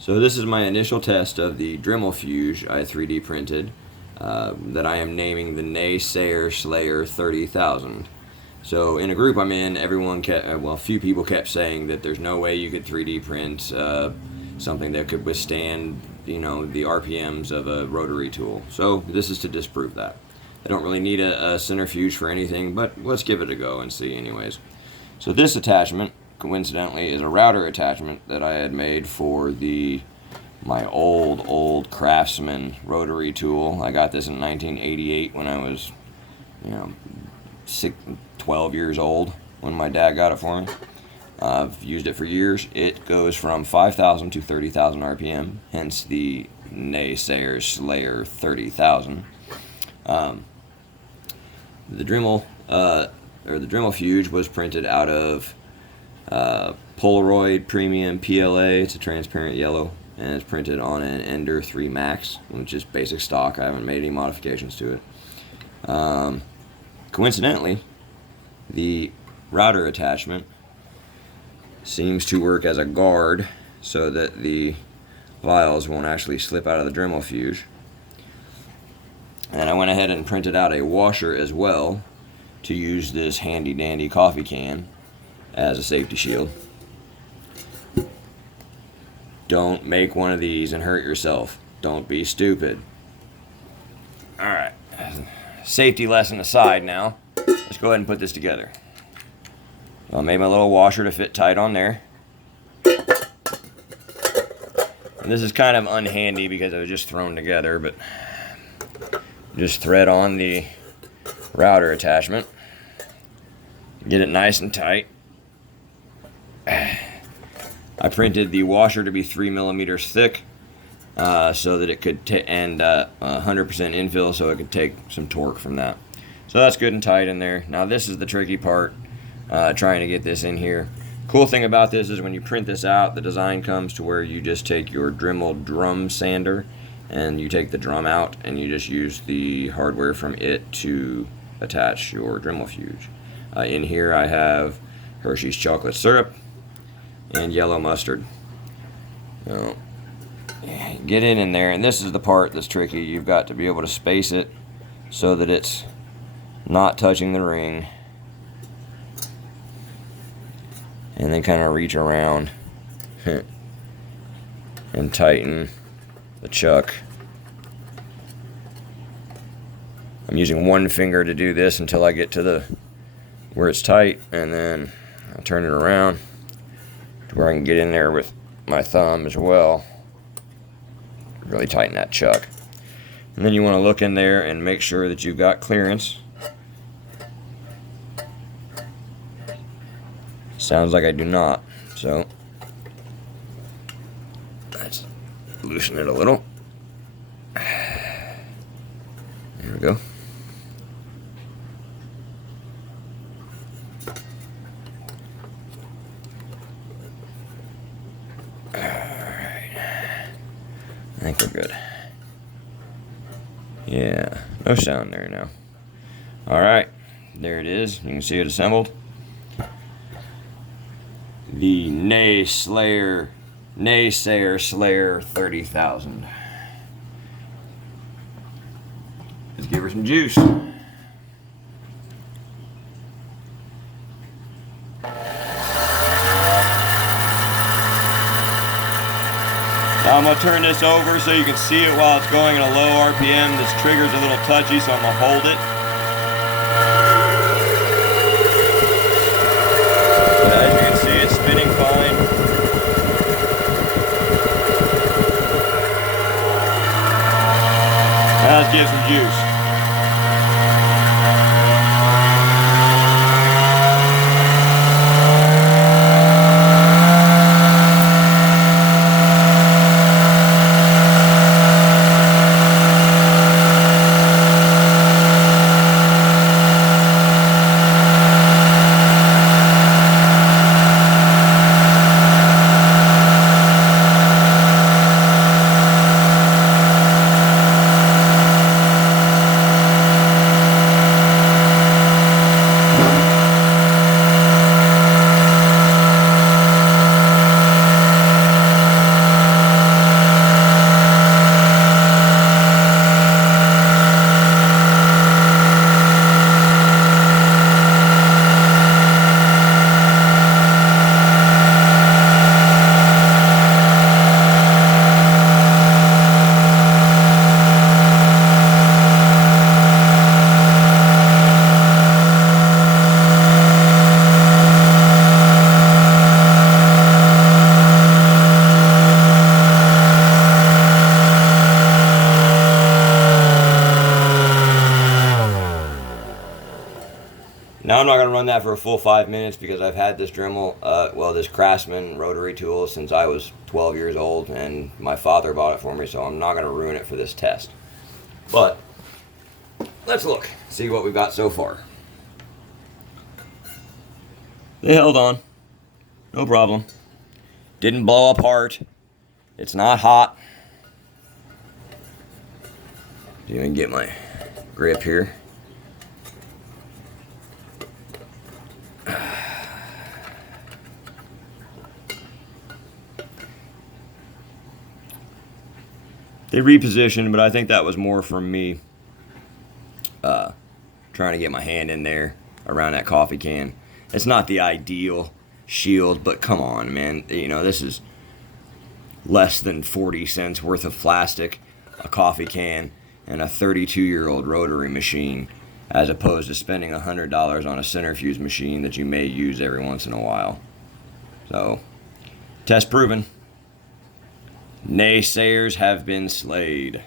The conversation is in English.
So this is my initial test of the Dremelfuge I 3D printed that I am naming the Naysayer Slayer 30,000. So in a group I'm in, everyone kept, a few people kept saying that there's no way you could 3D print something that could withstand, the RPMs of a rotary tool. So this is to disprove that. I don't really need a centrifuge for anything, but let's give it a go and see anyways. So this attachment, coincidentally, is a router attachment that I had made for my old Craftsman rotary tool. I got this in 1988 when I was 12 years old when my dad got it for me. I've used it for years. It goes from 5,000 to 30,000 RPM, hence the Naysayer Slayer 30,000. The Dremelfuge was printed out of Polaroid Premium PLA. It's a transparent yellow, and it's printed on an Ender 3 Max, which is basic stock. I haven't made any modifications to it. Coincidentally, the router attachment seems to work as a guard so that the vials won't actually slip out of the Dremelfuge. And I went ahead and printed out a washer as well to use this handy dandy coffee can as a safety shield. Don't make one of these and hurt yourself. Don't be stupid. Alright, safety lesson aside now, let's go ahead and put this together. So I made my little washer to fit tight on there. And this is kind of unhandy because it was just thrown together, but just thread on the router attachment. Get it nice and tight. I printed the washer to be 3 millimeters thick so that it could, and 100% infill so it could take some torque from that. So that's good and tight in there. Now this is the tricky part, trying to get this in here. Cool thing about this is when you print this out, the design comes to where you just take your Dremel drum sander and you take the drum out and you just use the hardware from it to attach your Dremelfuge. In here I have Hershey's chocolate syrup and yellow mustard. So, get it in there, and this is the part that's tricky. You've got to be able to space it so that it's not touching the ring, and then kind of reach around and tighten the chuck. I'm using one finger to do this until I get to where it's tight, and then I'll turn it around to where I can get in there with my thumb as well. Really tighten that chuck. And then you want to look in there and make sure that you've got clearance. Sounds like I do not, so let's loosen it a little. There we go. I think we're good. Yeah, no sound there now. Alright, there it is. You can see it assembled. The Naysayer Slayer 30,000. Let's give her some juice. Now I'm going to turn this over so you can see it while it's going at a low RPM. This trigger's a little touchy, so I'm going to hold it. But as you can see, it's spinning fine. Now let's give some juice. run that for a full 5 minutes because I've had this Dremel, this Craftsman rotary tool since I was 12 years old, and my father bought it for me, so I'm not going to ruin it for this test. But let's look, see what we've got so far. They held on, no problem. Didn't blow apart. It's not hot. Even get my grip here. They repositioned, but I think that was more from me trying to get my hand in there around that coffee can. It's not the ideal shield, but come on, man. You know, this is less than 40 cents worth of plastic, a coffee can, and a 32-year-old rotary machine, as opposed to spending $100 on a centrifuge machine that you may use every once in a while. So, test proven. Naysayers have been slayed.